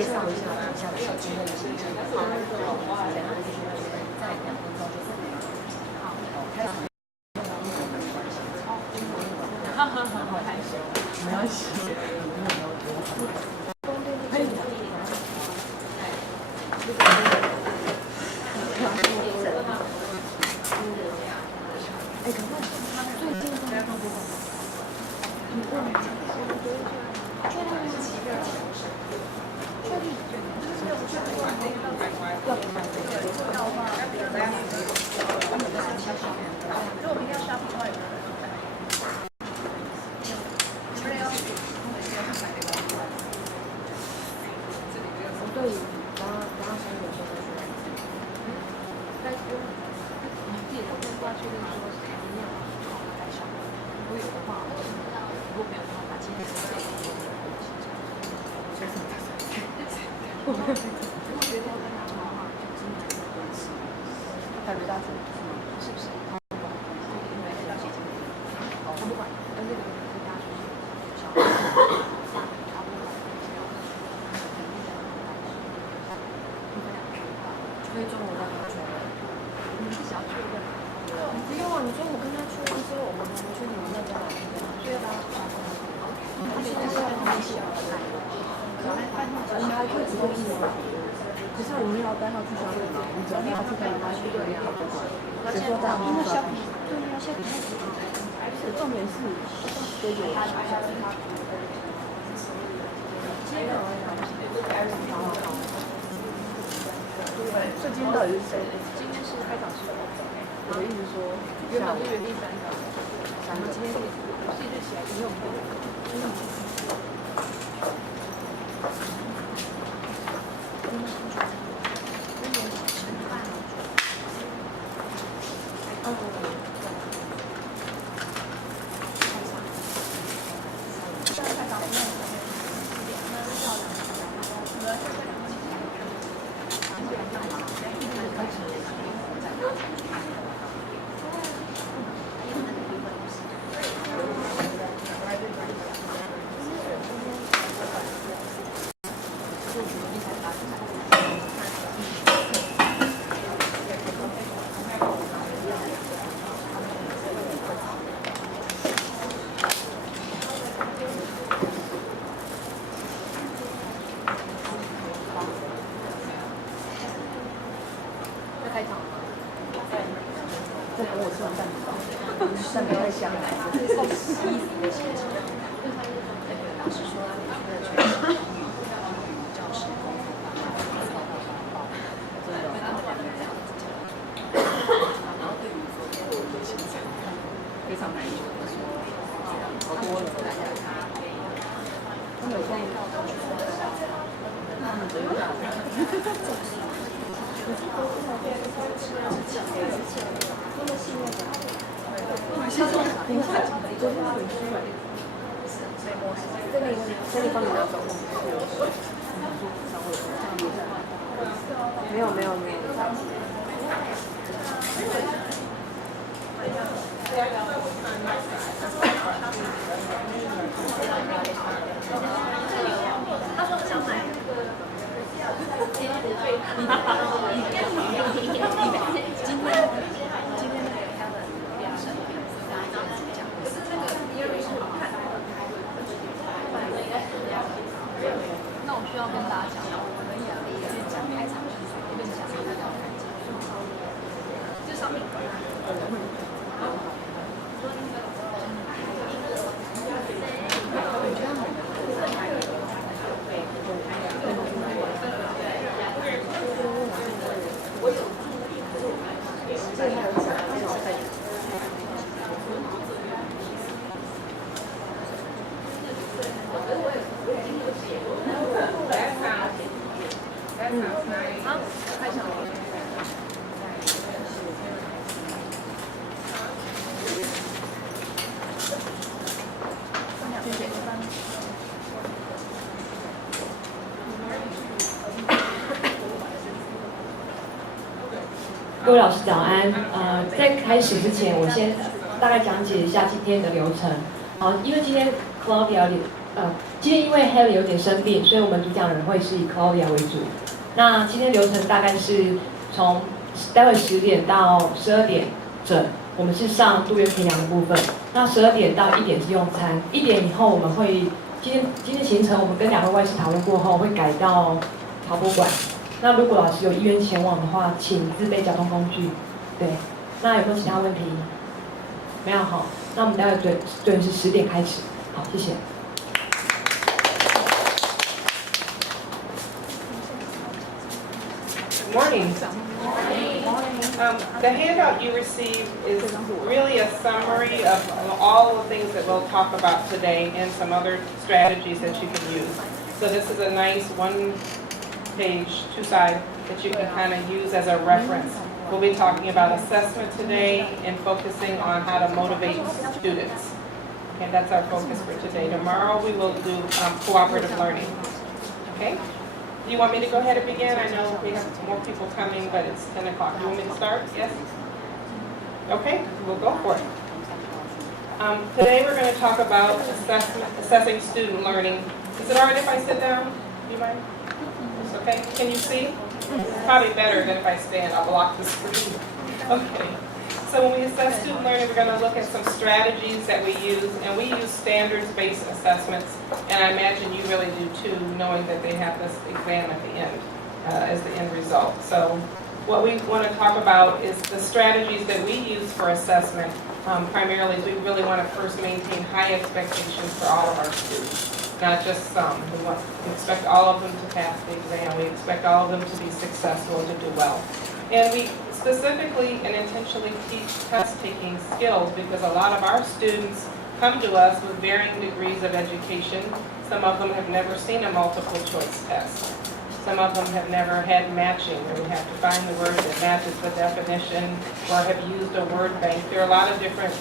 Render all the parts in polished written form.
介绍一下等一下的小节目的行程。好，然后在2分钟就可以了。好，开始。没关系。可是我们要带他去消费吗？你只要带他去可以拿去对呀。只说这样，因为消费，对呀，消费是重点是对对。所以今天到底是谁？今天是开场式。我的意思说，原本是约定3个，我们今天自己起来不用。各位老师早安。在开始之前，我先大概讲解一下今天的流程。因为今天 Claudia 今天因为 Haley 有点生病，所以我们主讲人会是以 Claudia 为主。那今天流程大概是从待会10点到12点整，我们是上多元评量的部分。那12点到1点是用餐，1点以后我们会今天行程我们跟2位外师讨论过后会改到陶博馆。那如果老师有意愿前往的话，请自备交通工具。对，那有没有其他问题？没有好，那我们待会准时10点开始。好，谢谢。Good morning. The handout you received is really a summary of all the things that we'll talk about today and some other strategies that you can use. So this is a nice one-page, two-side that you can kind of use as a reference. We'll be talking about assessment today and focusing on how to motivate students. Okay, that's our focus for today. Tomorrow we will do cooperative learning. Okay? Do you want me to go ahead and begin? I know we have more people coming, but it's 10 o'clock. Do you want me to start? Yes? Okay, we'll go for it. Today we're going to talk about assessing student learning. Is it all right if I sit down? Do you mind? It's okay? Can you see? It's probably better than if I stand. I'll block the screen. Okay. So when we assess student learning, we're going to look at some strategies that we use, and we use standards-based assessments, and I imagine you really do too, knowing that they have this exam at the end as the end result. So what we want to talk about is the strategies that we use for assessment. Primarily, we really want to first maintain high expectations for all of our students, not just some. We expect all of them to pass the exam. We expect all of them to be successful, to do well. And we specifically and intentionally teach test-taking skills because a lot of our students come to us with varying degrees of education. Some of them have never seen a multiple choice test. Some of them have never had matching, where we have to find the word that matches the definition, or have used a word bank. There are a lot of different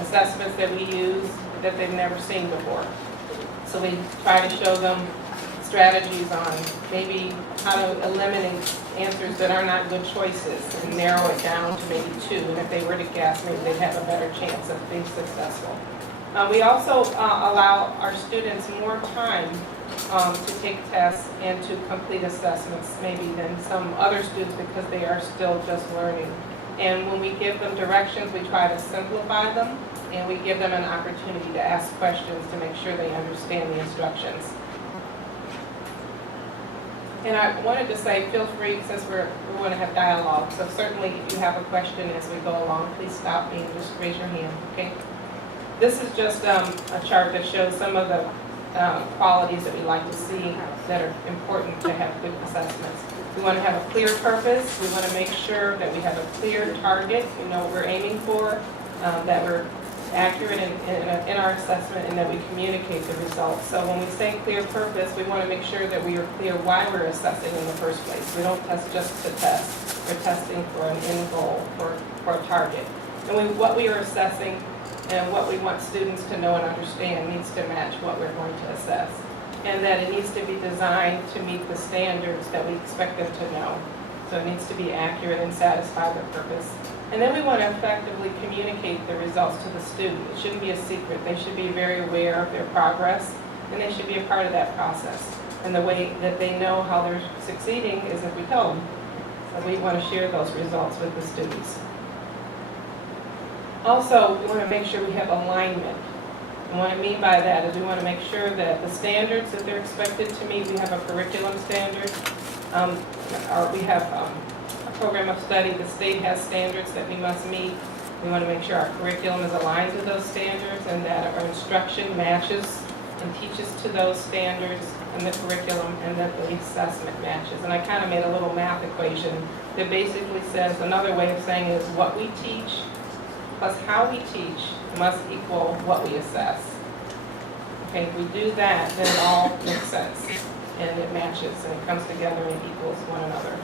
assessments that we use that they've never seen before. So we try to show them strategies on maybe how to eliminate answers that are not good choices and narrow it down to maybe 2. And if they were to guess, maybe they'd have a better chance of being successful. We also allow our students more time to take tests and to complete assessments maybe than some other students because they are still just learning. And when we give them directions, we try to simplify them, and we give them an opportunity to ask questions to make sure they understand the instructions. And I wanted to say, feel free, since we want to have dialogue, so certainly if you have a question as we go along, please stop me and just raise your hand, okay? This is just a chart that shows some of the qualities that we like to see that are important to have good assessments. We want to have a clear purpose. We want to make sure that we have a clear target, you know what we're aiming for, that we're accurate in our assessment, and that we communicate the results. So when we say clear purpose, we want to make sure that we are clear why we're assessing in the first place. We don't test just to test. We're testing for an end goal, for a target. And what we are assessing and what we want students to know and understand needs to match what we're going to assess. And that it needs to be designed to meet the standards that we expect them to know. So it needs to be accurate and satisfy the purpose. And then we want to effectively communicate the results to the student. It shouldn't be a secret. They should be very aware of their progress, and they should be a part of that process. And the way that they know how they're succeeding is if we tell them. So we want to share those results with the students. Also, we want to make sure we have alignment. And what I mean by that is we want to make sure that the standards that they're expected to meet, we have a curriculum standard, or we have a program of study. The state has standards that we must meet. We want to make sure our curriculum is aligned to those standards and that our instruction matches and teaches to those standards in the curriculum, and that the assessment matches. And I kind of made a little math equation that basically says, another way of saying it is what we teach plus how we teach must equal what we assess. Okay, if we do that, then it all makes sense, and it matches, and it comes together and equals one another.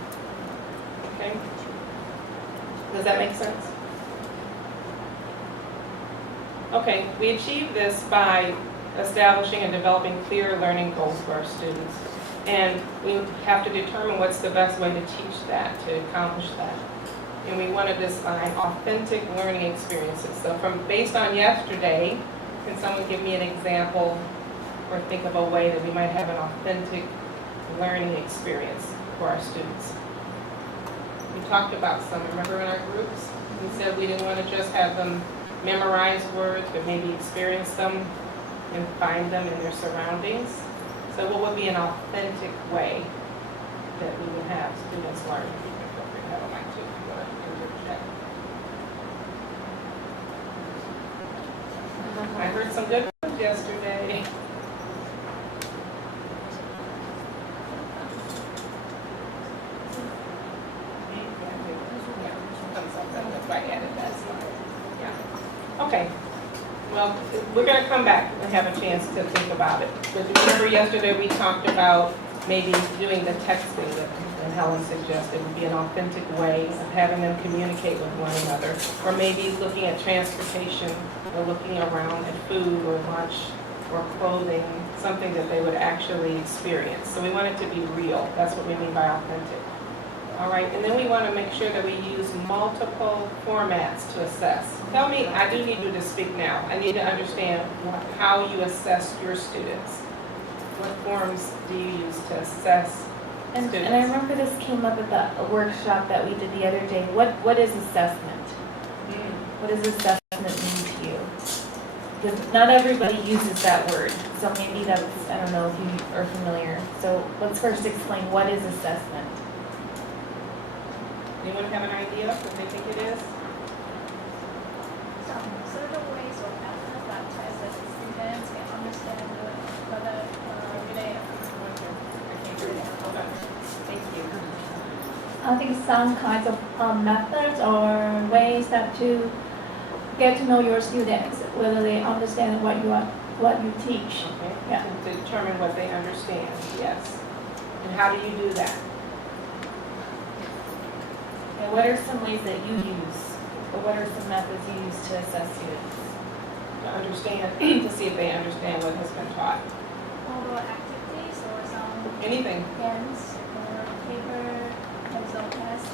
Okay? Does that make sense? Okay, we achieve this by establishing and developing clear learning goals for our students. And we have to determine what's the best way to teach that, to accomplish that. And we want to design authentic learning experiences. So based on yesterday, can someone give me an example or think of a way that we might have an authentic learning experience for our students. We talked about some, remember in our groups? We said we didn't want to just have them memorize words, but maybe experience them and find them in their surroundings. So what would be an authentic way that we would have students learn? You can feel free to have a mic too if you want to interject. I heard some good ones yesterday. Okay. Well, we're going to come back and have a chance to think about it. But remember yesterday we talked about maybe doing the texting that Helen suggested would be an authentic way of having them communicate with one another. Or maybe looking at transportation or looking around at food or lunch or clothing, something that they would actually experience. So we want it to be real. That's what we mean by authentic. All right, and then we want to make sure that we use multiple formats to assess. Tell me, I do need you to speak now. I need to understand how you assess your students. What forms do you use to assess students? And I remember this came up at the workshop that we did the other day. What is assessment? What does assessment mean to you? Because not everybody uses that word, so maybe that's, I don't know if you are familiar. So let's first explain what is assessment. Anyone have an idea of what they think it is? Certain ways or methods that test that students can understand whether they Hold on. Thank you. I think some kinds of methods or ways that to get to know your students, whether they understand what you teach. Okay. Yeah. To determine what they understand, yes. And how do you do that? And what are some ways that you use, or what are some methods you use to assess students? To understand, to see if they understand what has been taught. Although activities or some Anything. games or paper pencil test.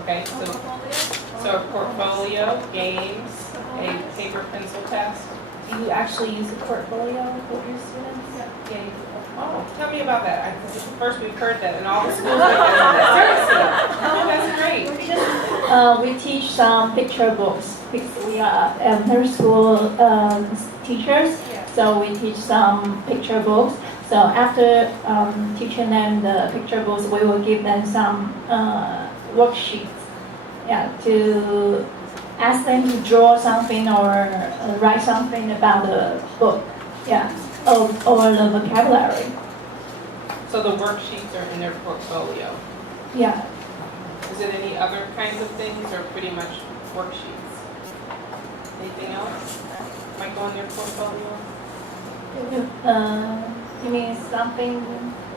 Okay, Or portfolio. so a portfolio, games, a paper pencil test. Do you actually use a portfolio with your students? Yeah. You do. Oh, tell me about that. First we've heard that in all the schools. Seriously. Oh, that's great. We teach some picture books because we are elementary school teachers, so we teach some picture books. So after teaching them the picture books, we will give them some worksheets, to ask them to draw something or write something about the book, or the vocabulary. So the worksheets are in their portfolio. Yeah. Is it any other kinds of things or pretty much worksheets? Anything else might go in their portfolio? You mean something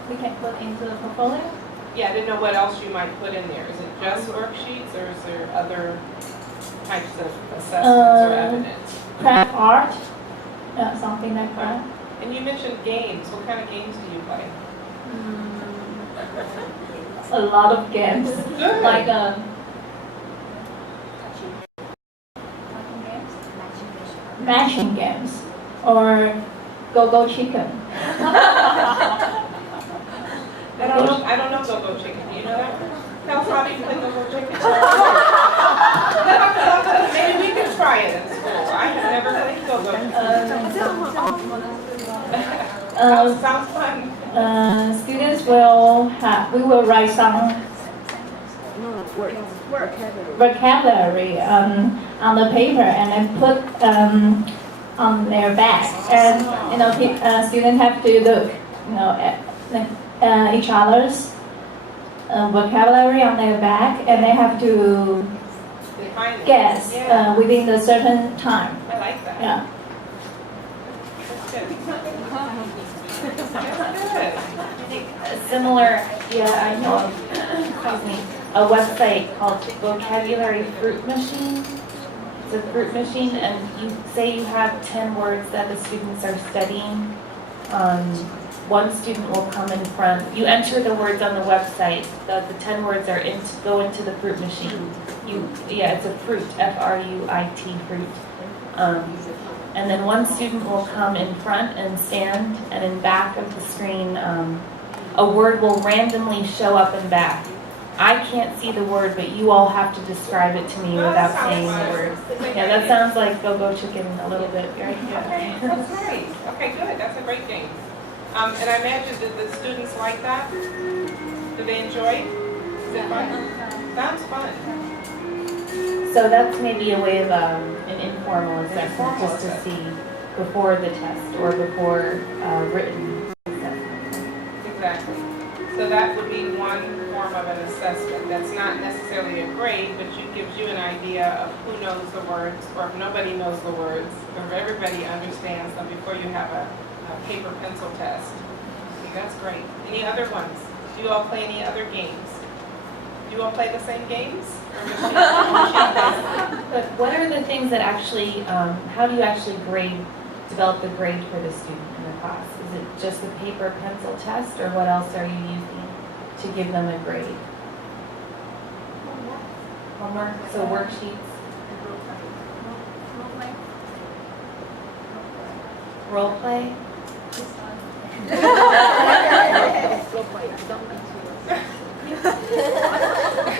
we can put into the portfolio? Yeah, I didn't know what else you might put in there. Is it just worksheets or is there other types of assessments or evidence? Craft art, something like that. And you mentioned games. What kind of games do you play? A lot of games, Good. like matching games or go-go chicken. I don't know go-go chicken. Do you know that? Tell us how do you play go-go chicken? Maybe we can try it in school. I have never played go-go chicken. Sounds fun. Students we will write some vocabulary on the paper and then put on their back, and students have to look at each other's vocabulary on their back, and they have to guess within a certain time. I like that. Yeah. That's good. I think a similar idea I know of, a website called Vocabulary Fruit Machine. It's a fruit machine, and you say you have 10 words that the students are studying. One student will come in front. You enter the words on the website. The 10 words are go into the fruit machine. It's a fruit, F-R-U-I-T, fruit. and then one student will come in front and stand, and in back of the screen, a word will randomly show up in back. I can't see the word, but you all have to describe it to me without saying the word. Yeah, that sounds like Go-Go Chicken a little bit, right? Okay, that's great. Okay, good. That's a great game. And I imagine that the students like that. Do they enjoy it? Is it fun? Sounds fun. So that's maybe a way of an informal assessment, just to see before the test or before written assessment. Exactly. So that would be one form of an assessment. That's not necessarily a grade, but it gives you an idea of who knows the words, or if nobody knows the words, or if everybody understands them before you have a paper pencil test. Okay, that's great. Any other ones? Do you all play any other games? Do you all play the same games? Or But what are the things that actually, how do you actually develop the grade for the student in the class? Is it just the paper pencil test, or what else are you using to give them a grade? Homework, so worksheets. Role play?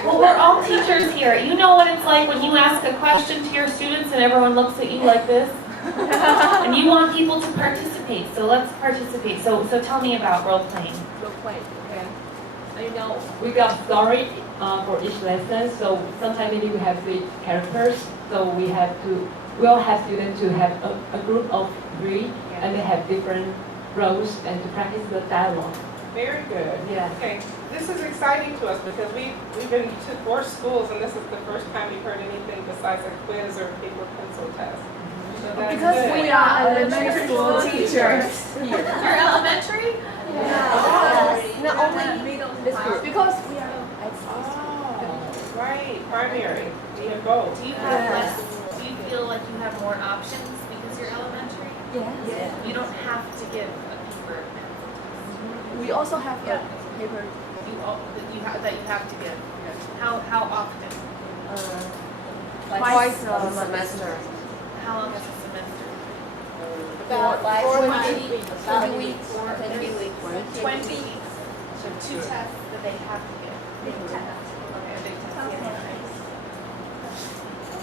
Well, we're all teachers here. You know what it's like when you ask a question to your students and everyone looks at you like this? And you want people to participate, so let's participate. So tell me about role playing. Role play, okay. You know, We got story for each lesson, so sometimes maybe we have the characters, so we'll have students to have a group of 3, and they have different roles and to practice the dialogue. Very good. Yeah. Okay. This is exciting to us because we've been to 4 schools, and this is the first time we've heard anything besides a quiz or a paper pencil test. So that's because good. we are elementary school teachers. You're elementary? Yeah. Not only this group, because we are Oh, right, primary. We have both. Do you have less, do you feel like you have more options because you're elementary? yes. You don't have to give a paper pencil test. We also have a paper. That you have to give. How often? Twice a semester. How long is a semester? About like 20 weeks. 20 weeks. 20 weeks. So 2 tests that they have to give. Okay, a big test.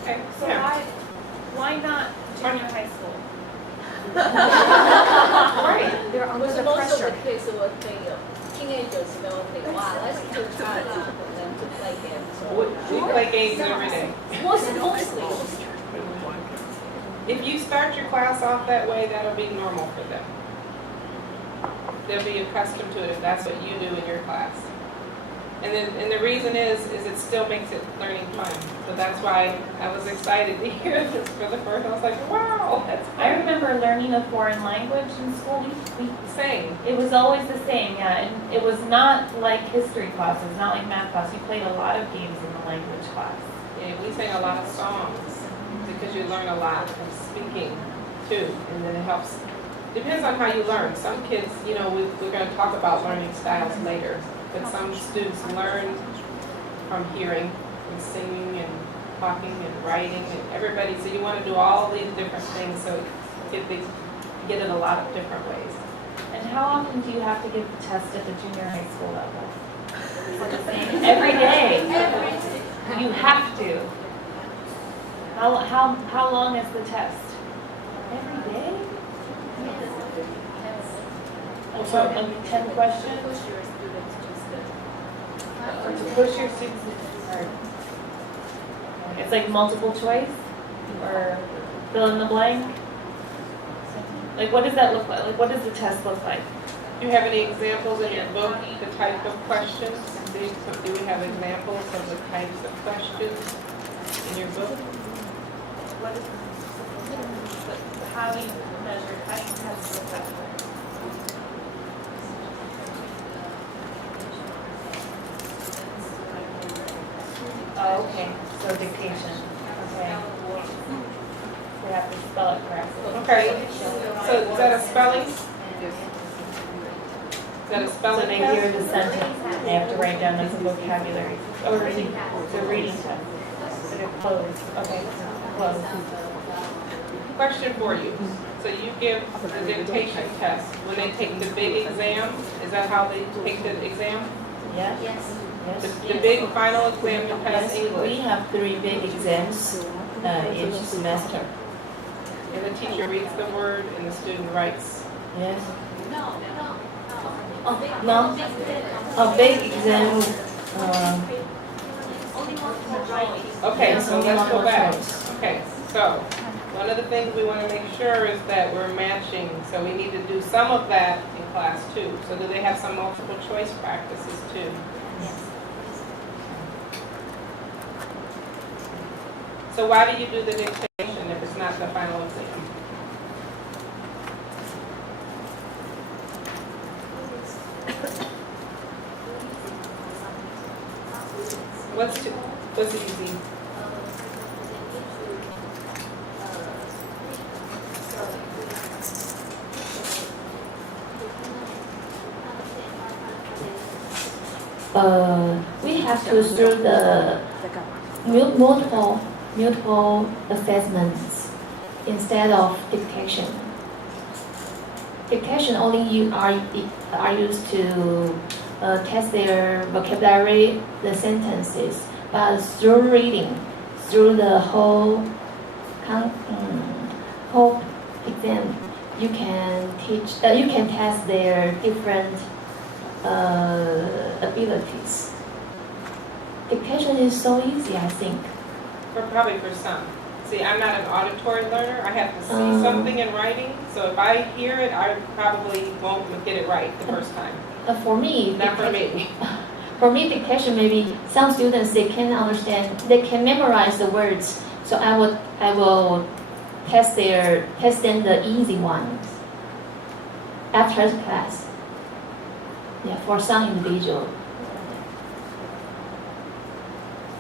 Okay. So Yeah. why not junior high school? Right. They're under the Most pressure. of the kids will think, teenagers will think, wow, that's too hard for them to play games. We play games every day. Mostly. If you start your class off that way, that'll be normal for them. They'll be accustomed to it if that's what you do in your class. And the reason is it still makes it learning fun. So that's why I was excited to hear this for the first. I was like, wow, that's fun. I remember learning a foreign language in school. Same. It was always the same, yeah. And it was not like history classes, not like math class. You played a lot of games in the language class. Yeah, we sing a lot of songs because you learn a lot from speaking too, and then it helps. Depends on how you learn. Some kids, you know, we're going to talk about learning styles later, but some students learn from hearing and singing and talking and writing and everybody. So you want to do all these different things so they get it a lot of different ways. And how often do you have to give the test at the junior high school level? Every day. You have to. How long is the test? Every day? So, 10 questions? To push your students to start. It's like multiple choice? Or fill in the blank? Like, what does that look like? Like, what does the test look like? Do you have any examples in your book, the type of questions? Do we have examples of the types of questions in your book? What is, how do you measure, how do you test the effectiveness? Oh, okay, so dictation, okay. We have to spell it correctly. Okay, so is that a spelling? Is that a So spelling they hear test? the sentence, they have to write down as a vocabulary, or it's a reading test. So they're closed, okay, closed. Question for you. So you give the dictation test. When they take the big exam, is that how they take the exam? Yes. The big final exam to pass We English? have 3 big exams each semester. And the teacher reads the word and the student writes. Yes. No. A big exam. Okay, so only let's one go more back. choice. Okay, so one of the things we want to make sure is that we're matching. So we need to do some of that in class too. So do they have some multiple choice practices too? So why do you do the dictation if it's not the final exam? What's easy? We have to through the multiple assessments instead of dictation. Dictation only you are used to test their vocabulary, the sentences, but through reading, through the whole exam, you can test their different abilities. Dictation is so easy, I think. Probably for some. See, I'm not an auditory learner. I have to see something in writing. So if I hear it, I probably won't get it right the first time. For me, Not for me. For me, dictation, maybe some students, they can understand, they can memorize the words. So I will test them the easy ones after class. Yeah, for some individual.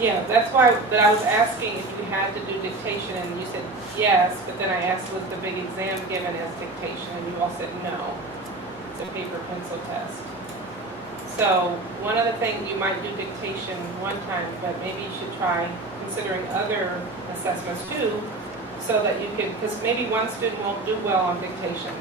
Yeah, that's why that I was asking if you had to do dictation, and you said yes, but then I asked was the big exam given as dictation, and you all said no. It's a paper pencil test. So one other thing, you might do dictation one time, but maybe you should try considering other assessments too, so that you can, because maybe one student won't do well on dictation,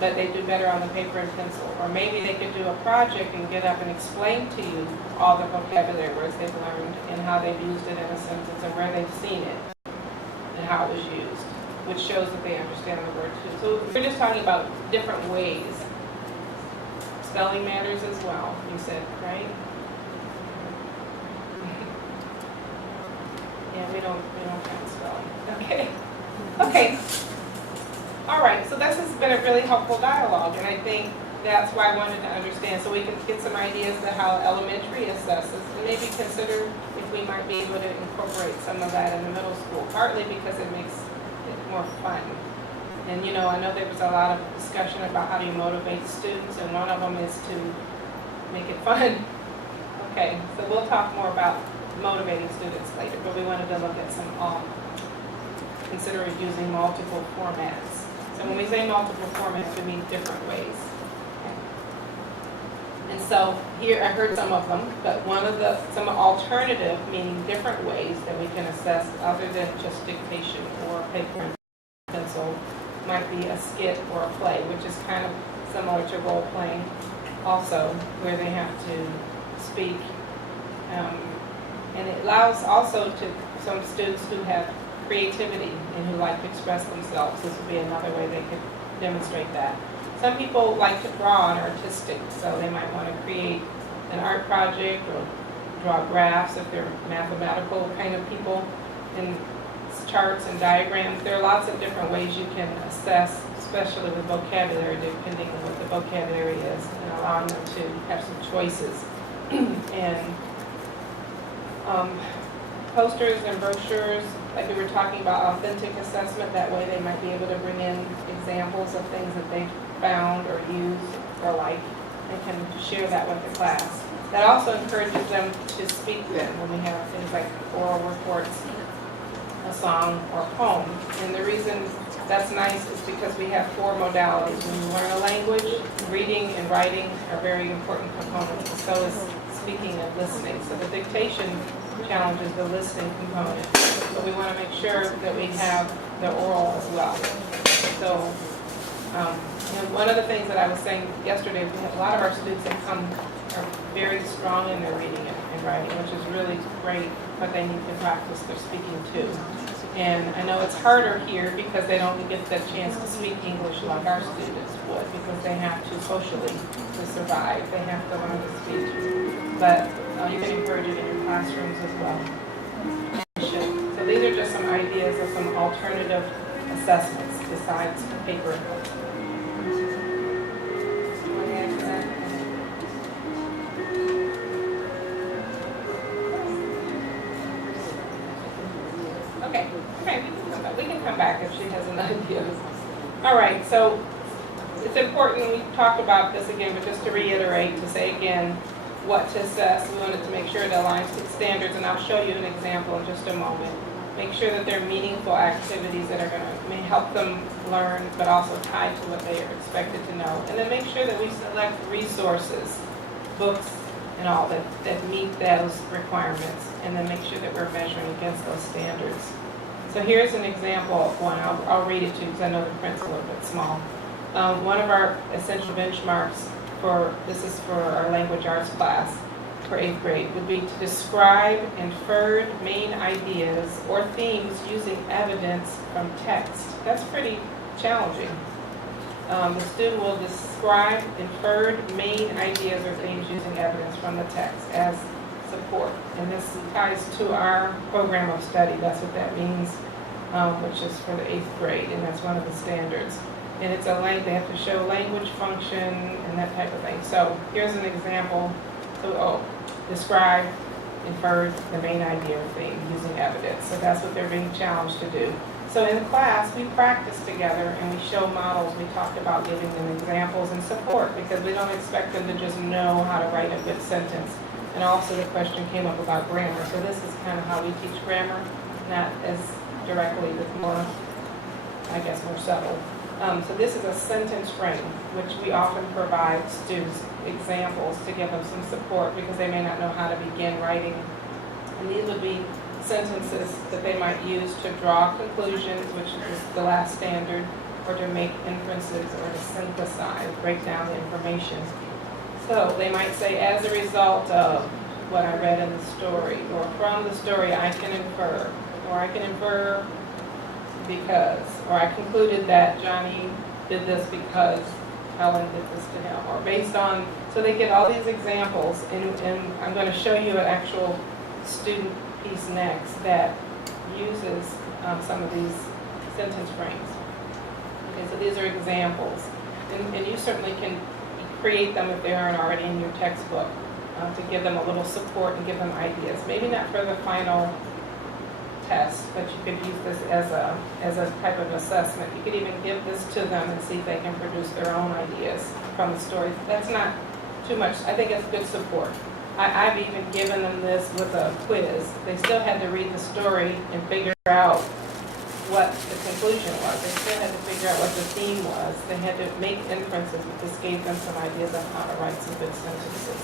but they do better on the paper and pencil. Or maybe they could do a project and get up and explain to you all the vocabulary words they've learned and how they've used it in a sentence and where they've seen it and how it was used, which shows that they understand the word too. So we're just talking about different ways. Spelling matters as well, you said, right? Yeah, we don't count spelling. Okay. All right, so this has been a really helpful dialogue, and I think that's why I wanted to understand, so we can get some ideas to how elementary assesses, and maybe consider if we might be able to incorporate some of that in the middle school, partly because it makes it more fun. And you know, I know there was a lot of discussion about how do you motivate students, and one of them is to make it fun. Okay, so we'll talk more about motivating students later, but we wanted to look at some, consider using multiple formats. So when we say multiple formats, we mean different ways. And so here, I heard some of them, but some alternative, meaning different ways that we can assess other than just dictation or paper and pencil, might be a skit or a play, which is kind of similar to role playing also, where they have to speak. And it allows also to some students who have creativity and who like to express themselves. This would be another way they could demonstrate that. Some people like to draw and are artistic, so they might want to create an art project or draw graphs if they're mathematical kind of people, and charts and diagrams. There are lots of different ways you can assess, especially with vocabulary, depending on what the vocabulary is, and allowing them to have some choices. And posters and brochures, like we were talking about authentic assessment, that way they might be able to bring in examples of things that they've found or used or like, and can share that with the class. That also encourages them to speak then when we have things like oral reports, a song, or a poem. And the reason that's nice is because we have 4 modalities. When you learn a language, reading and writing are very important components, so is speaking and listening. So the dictation challenge is the listening component, but we want to make sure that we have the oral as well. So and one of the things that I was saying yesterday, we have a lot of our students that come are very strong in their reading and writing, which is really great, but they need to practice their speaking too. And I know it's harder here because they don't get that chance to speak English like our students would, because they have to socially to survive. They have to learn to speak. But you can encourage it in your classrooms as well. So these are just some ideas of some alternative assessments besides paper and pencil. You want to add to that? Okay, we can come back if she has an idea. All right, so it's important, we talked about this again, but just to reiterate, to say again what to assess, we wanted to make sure it aligns with standards, and I'll show you an example in just a moment. Make sure that they're meaningful activities that are going to help them learn, but also tied to what they are expected to know. And then make sure that we select resources, books, and all that meet those requirements, and then make sure that we're measuring against those standards. So here's an example of one. I'll read it to you because I know the print's a little bit small. One of our essential benchmarks this is for our language arts class for 8th grade, would be to describe inferred main ideas or themes using evidence from text. That's pretty challenging. The student will describe inferred main ideas or themes using evidence from the text as support. And this ties to our program of study. That's what that means, which is for the 8th grade, and that's one of the standards. And it's they have to show language function and that type of thing. So here's an example. So, describe, inferred the main idea or theme using evidence. So that's what they're being challenged to do. So in class, we practice together and we show models. We talked about giving them examples and support because we don't expect them to just know how to write a good sentence. And also the question came up about grammar. So this is kind of how we teach grammar, not as directly, but more, I guess, more subtle. So this is a sentence frame, which we often provide students examples to give them some support because they may not know how to begin writing. And these would be sentences that they might use to draw conclusions, which is the last standard, or to make inferences or to synthesize, break down the information. So they might say, as a result of what I read in the story, or from the story I can infer, or I can infer because, or I concluded that Johnny did this because Helen did this to him, or based on, so they get all these examples, and I'm going to show you an actual student piece next that uses some of these sentence frames. Okay, so these are examples, and you certainly can create them if they aren't already in your textbook to give them a little support and give them ideas. Maybe not for the final test, but you could use this as a type of assessment. You could even give this to them and see if they can produce their own ideas from the story. That's not too much. I think it's good support. I've even given them this with a quiz. They still had to read the story and figure out what the conclusion was. They still had to figure out what the theme was. They had to make inferences, but this gave them some ideas on how to write some good sentences.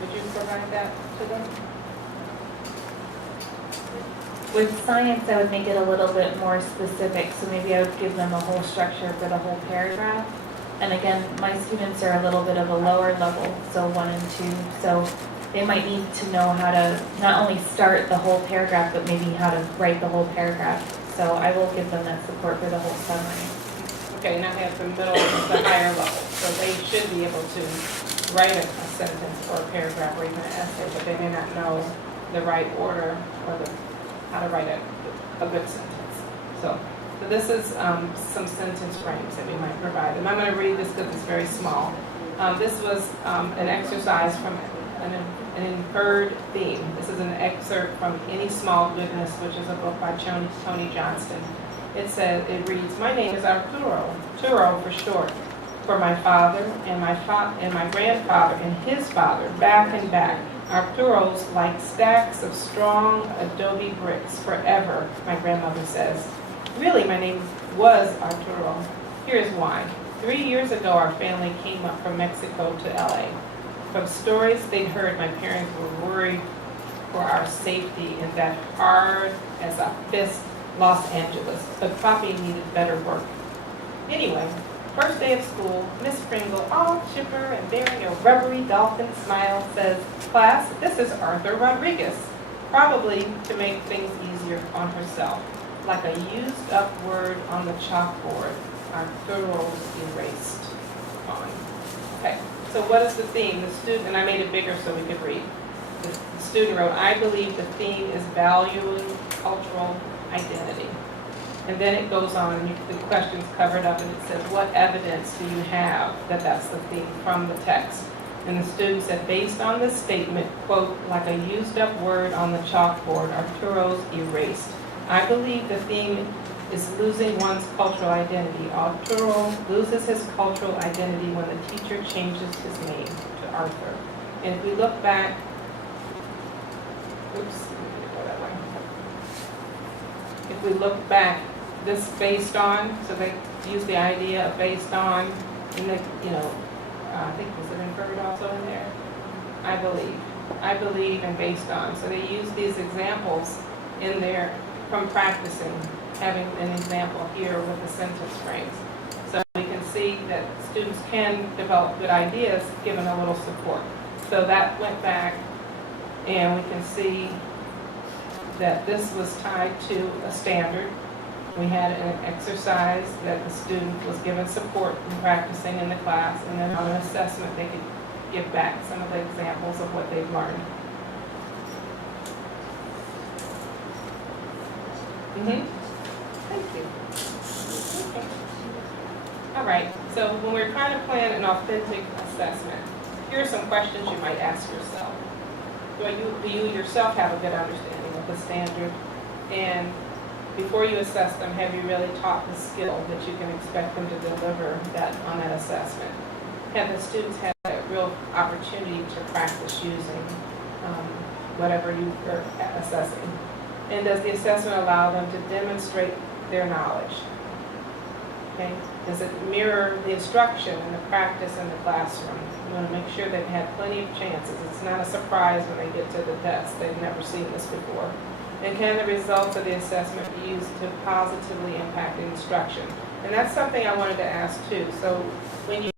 Would you provide that to them? With science, I would make it a little bit more specific, so maybe I would give them a whole structure for the whole paragraph. And again, my students are a little bit of a lower level, so 1 and 2, so they might need to know how to not only start the whole paragraph, but maybe how to write the whole paragraph. So I will give them that support for the whole summary. Okay, now they have the middle, the higher level, so they should be able to write a sentence or a paragraph or even an essay, but they may not know the right order or how to write a good sentence. So this is some sentence frames that we might provide. And I'm going to read this because it's very small. This was an exercise from an inferred theme. This is an excerpt from Any Small Goodness, which is a book by Tony Johnston. It reads, "My name is Arturo, Turo for short, for my father and my grandfather and his father, back and back. Arturos like stacks of strong adobe bricks forever," my grandmother says. Really, my name was Arturo. Here's why. 3 years ago, our family came up from Mexico to LA. From stories they'd heard, my parents were worried for our safety in that hard as a fist Los Angeles, but Papi needed better work. Anyway, first day of school, Miss Pringle, all chipper and bearing a rubbery dolphin smile, says, "Class, this is Arthur Rodriguez," probably to make things easier on herself. Like a used up word on the chalkboard, Arturo's erased on. Okay, so what is the theme? The student, and I made it bigger so we could read. The student wrote, "I believe the theme is valuing cultural identity." And then it goes on, and the question's covered up, and it says, what evidence do you have that that's the theme from the text? And the student said, based on this statement, quote, like a used up word on the chalkboard, Arturo's erased. I believe the theme is losing one's cultural identity. Arturo loses his cultural identity when the teacher changes his name to Arthur. And if we look back, oops, go that way. If we look back, this based on, so they use the idea of based on, and they, I think was it inferred also in there? I believe and based on. So they use these examples in there from practicing, having an example here with the sentence frames. So we can see that students can develop good ideas given a little support. So that went back, and we can see that this was tied to a standard. We had an exercise that the student was given support in practicing in the class, and then on an assessment they could give back some of the examples of what they've learned. Thank you. Okay. All right, so when we're trying to plan an authentic assessment, here are some questions you might ask yourself. Do you yourself have a good understanding of the standard? And before you assess them, have you really taught the skill that you can expect them to deliver on that assessment? Have the students had a real opportunity to practice using whatever you are assessing? And does the assessment allow them to demonstrate their knowledge? Okay. Does it mirror the instruction and the practice in the classroom? You want to make sure they've had plenty of chances. It's not a surprise when they get to the test. They've never seen this before. And can the results of the assessment be used to positively impact the instruction? And that's something I wanted to ask too. So when you